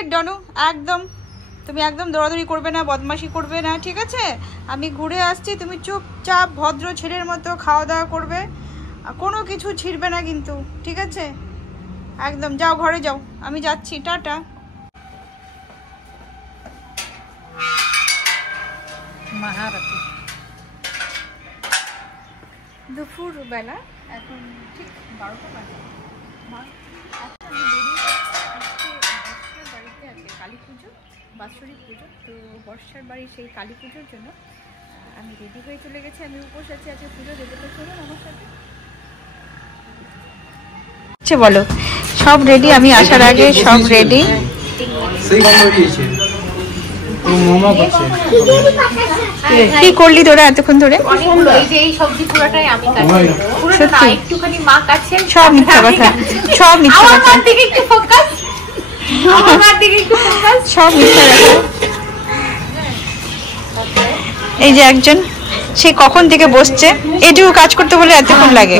Right ডনু, একদম তুমি একদম দৌড়াদৌড়ি করবে না, বদমাশি করবে না, ঠিক আছে? আমি ঘুরে আসছি, তুমি চুপচাপ ভদ্র ছেলের মতো খাওয়া দাওয়া করবে, কোনো কিছু ছিড়বে না কিন্তু, ঠিক আছে? একদম যাও, ঘরে যাও, আমি যাচ্ছি, টাটা। মহারথী দুপুর বেলা এখন ঠিক 12টা বাজে। আমি বেরিয়ে আজকে বর্ষার বাড়িতে আছে কালী পুজো, বাৎসরিক পুজো, তো বর্ষার বাড়ি সেই কালী পুজোর জন্য আমি রেডি হয়ে চলে গেছি। আমি উপোস আছি, আজকে পুজো দেবো, তো চলুন আমার সাথে। বলো, সব রেডি, আমি আসার আগে সব রেডি। কি করলি তোরা এতক্ষণ ধরে? সব মিথ্যা কথা, সব মিথ্যা কথা, সব মিথ্যা কথা। এই যে একজন, সে কখন থেকে বসছে, এইটুকু কাজ করতে বলে এতক্ষণ লাগে।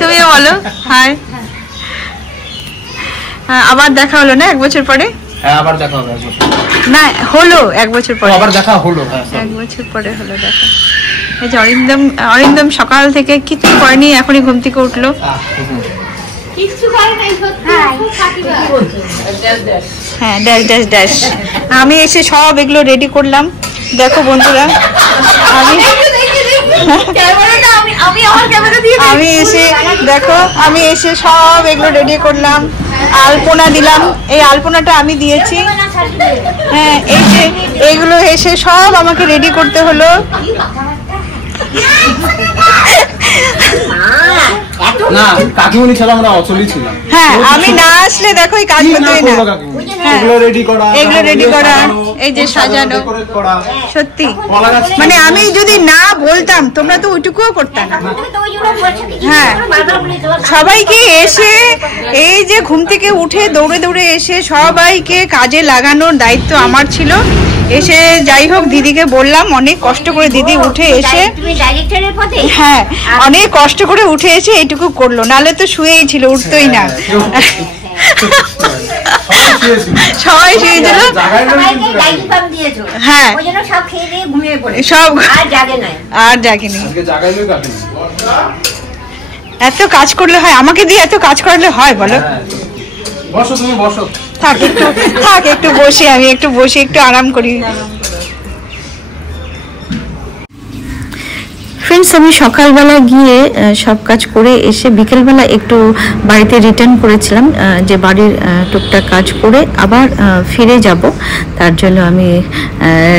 তুমি বলো হাই। আবার দেখা হলো না 1 বছর পরে? হ্যাঁ, আবার দেখা হবে 1 বছর। না, হলো 1 বছর পরে, আবার দেখা হলো। হ্যাঁ, 1 বছর পরে হলো দেখা। এই যে অরিন্দম সকাল থেকে কিচ্ছু করেনি, এখনই ঘুম থেকে উঠলো। হ্যাঁ, ড্যাশ ড্যাশ ড্যাশ। আমি এসে সব এগুলো রেডি করলাম, দেখো বন্ধুরা। আমি এসে দেখো, আমি এসে সব এগুলো রেডি করলাম, আলপনা দিলাম, এই আলপনাটা আমি দিয়েছি। হ্যাঁ, এই যে এইগুলো এসে সব আমাকে রেডি করতে হলো। না, কাকিমণি ছাড়া আমরা অচলই ছিলাম। হ্যাঁ, আমি না আসলে দেখো এই কাজ করতেই না। এগুলো রেডি করা, এই যে সাজানো, সত্যি মানে আমি যদি না বলতাম তোমরা তো ওইটুকুও করতে না। হ্যাঁ, সবাইকে এসে এই যে ঘুম থেকে উঠে দৌড়ে দৌড়ে এসে সবাইকে কাজে লাগানোর দায়িত্ব আমার ছিল। এসে যাই হোক দিদিকে বললাম, অনেক কষ্ট করে দিদি উঠে এসে, হ্যাঁ অনেক কষ্ট করে উঠে এসে এইটুকু করলো, নালে তো শুয়েই ছিল, উঠতোই না। সবাই শুয়েছিল, হ্যাঁ সব আর জাগেনি। এত কাজ করলে হয়? আমাকে দিয়ে এত কাজ করলে হয় বলো? বসো, তুমি বসো। থাক একটু বসে, আমি একটু বসে একটু আরাম করি। ফ্রেন্ডস, আমি সকালবেলা গিয়ে সব কাজ করে এসে বিকেলবেলা একটু বাড়িতে রিটার্ন করেছিলাম, যে বাড়ির টুকটাক কাজ করে আবার ফিরে যাব। তার জন্য আমি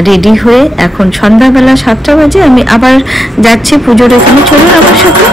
রেডি হয়ে এখন সন্ধ্যাবেলা 7টা বাজে, আমি আবার যাচ্ছি পুজোর এখানে। চলুন আমার সাথে।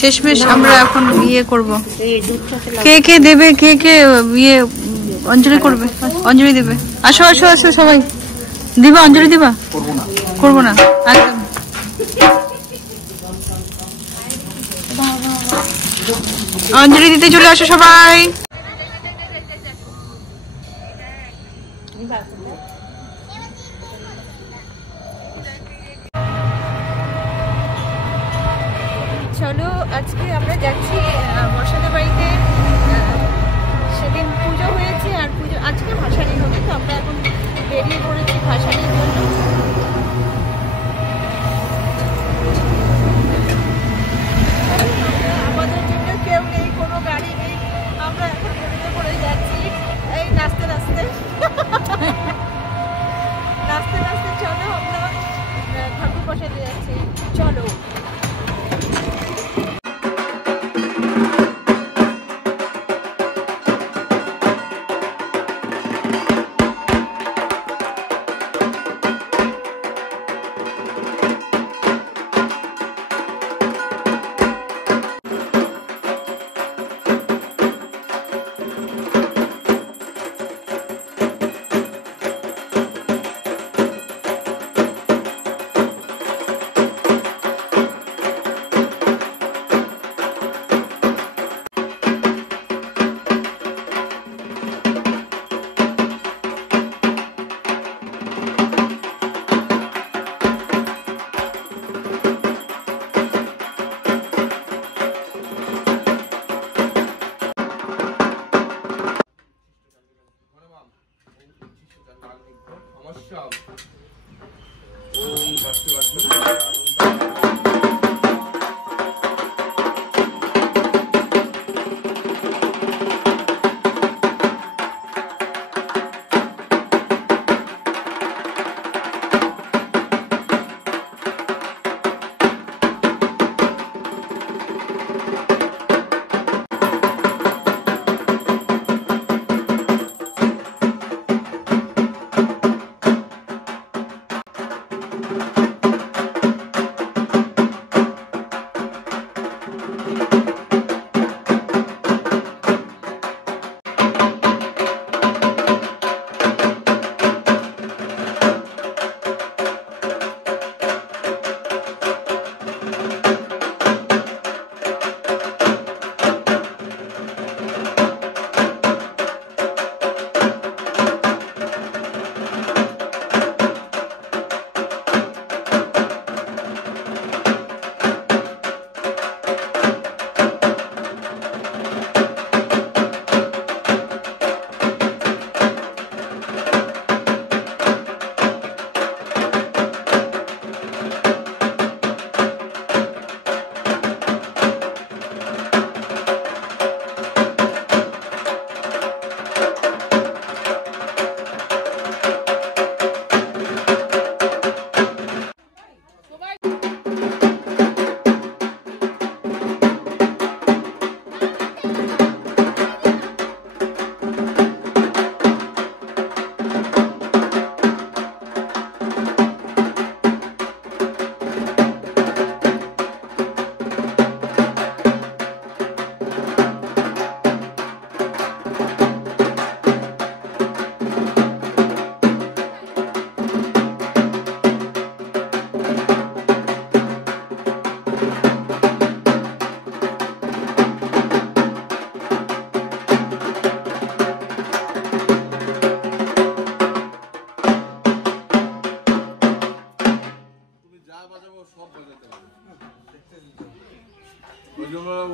শেষমেশ আমরা এখন বিয়ে করব। কে কে দেবে, কে কে বিয়ে অঞ্জলি করবে, অঞ্জলি দেবে? আসো আসো আসো সবাই। দিবা অঞ্জলি? দিবা? করবো না, একদম। অঞ্জলি দিতে চলে আসো সবাই। চলো আজকে আমরা যাচ্ছি বর্ষাদের বাড়িতে। সেদিন পুজো হয়েছে আর পুজো আজকে ভাসানি হবে, তো আমরা এখন বেরিয়ে পড়েছি ভাসানির জন্য। আমাদের জন্য কেউ নেই, কোনো গাড়ি নেই, আমরা এখন বেরিয়ে পড়ে যাচ্ছি এই নাচতে নাচতে নাচতে নাচতে। চলো আমরা ঠাকুর বসাতে যাচ্ছি, চলো।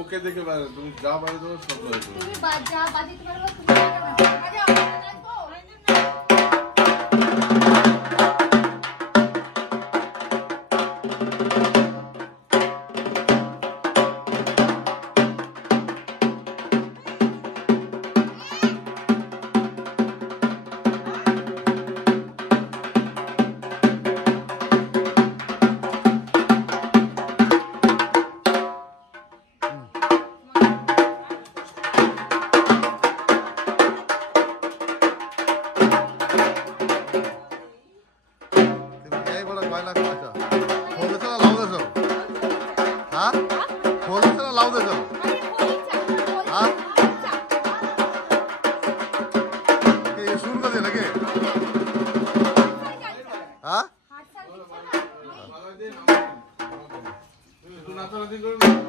ওকে দেখে তুমি যা বাজে তোমার সব তুমি যা বাজিতে পারবে তুমি বাজাও নাচবো। করে